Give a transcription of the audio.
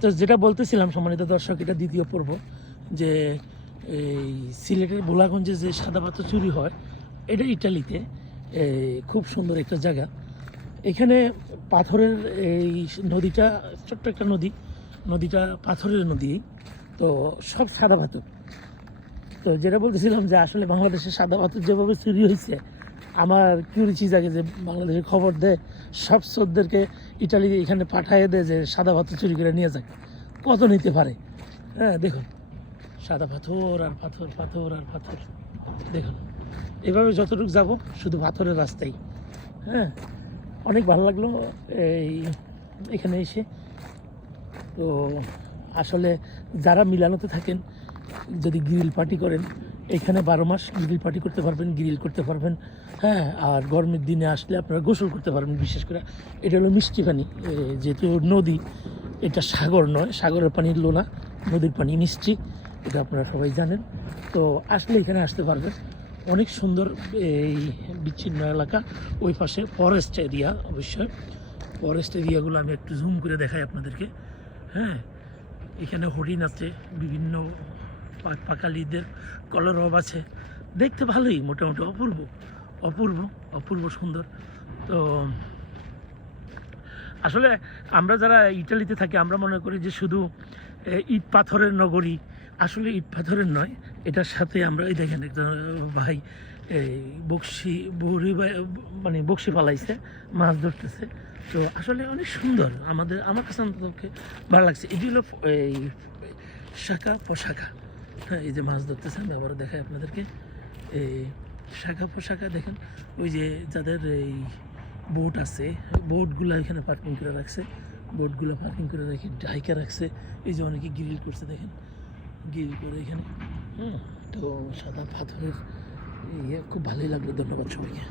তো যেটা বলতেছিলাম সম্মানিত দর্শক, এটা দ্বিতীয় পর্ব, যে এই সিলেটের ভোলাগঞ্জে যে সাদা পাথর চুরি হয়, এটা ইটালিতে খুব সুন্দর একটা জায়গা। এখানে পাথরের এই নদীটা ছোট্ট একটা নদীটা পাথরের নদী, তো সব সাদা পাথর। তো যেটা বলতেছিলাম যে আসলে বাংলাদেশের সাদা পাথর যেভাবে চুরি হয়েছে, আমার কিউরিসি জাগে যে বাংলাদেশের খবর দেয়, সব চোরদেরকে ইটালি এখানে পাঠিয়ে দেয় যে সাদা পাথর চুরি করে নিয়ে যায়, কত নিতে পারে। হ্যাঁ দেখুন, সাদা পাথর আর পাথর, পাথর আর পাথর। দেখুন এভাবে যতটুকু যাব শুধু পাথরের রাস্তায়। হ্যাঁ, অনেক ভালো লাগলো এখানে এসে। তো আসলে যারা মিলানোতে থাকেন, যদি গ্রিল পার্টি করেন, এখানে 12 মাস গ্রিল পার্টি করতে পারবেন, গ্রিল করতে পারবেন। হ্যাঁ, আর গরমের দিনে আসলে আপনারা গোসল করতে পারবেন। বিশেষ করে এটা হলো মিষ্টি পানি, যেহেতু নদী, এটা সাগর নয়, সাগরের পানি লোনা, নদীর পানি মিষ্টি, এটা আপনারা সবাই জানেন। তো আসলে এখানে আসতে পারবেন। অনেক সুন্দর এই বিচ্ছিন্ন এলাকা, ওই পাশে ফরেস্ট এরিয়া। অবশ্যই ফরেস্ট এরিয়াগুলো আমি একটু জুম করে দেখাই আপনাদেরকে। হ্যাঁ, এখানে হরিণ আছে, বিভিন্ন পাকালিদের কলরব আছে, দেখতে ভালোই, মোটামুটি অপূর্ব অপূর্ব অপূর্ব সুন্দর। তো আসলে আমরা যারা ইটালিতে থাকি, আমরা মনে করি যে শুধু ইট পাথরের নগরী। আসলে ইট পাথরের নয়, এটার সাথে আমরা এই দেখেন একজন ভাই এই বকশি পালাইছে, মাছ ধরতেছে। তো আসলে অনেক সুন্দর, আমার কাছে অন্ততপক্ষে ভালো লাগছে। এটি হলো এই শাখা পোশাখা। হ্যাঁ, এই যে মাছ ধরতেছে, আমি আবারও দেখাই আপনাদেরকে। এই শাখা পোশাখা দেখেন, ওই যে যাদের এই বোট আছে, বোটগুলো এখানে পার্কিং করে রাখছে, বোটগুলো পার্কিং করে রেখে ঢাইকা রাখছে। এই যে অনেকে গ্রিল করছে, দেখেন গ্রিল করে এখানে। তো সাদা পাথরের ইয়ে খুব ভালোই লাগলো। ধন্যবাদ সবাইকে।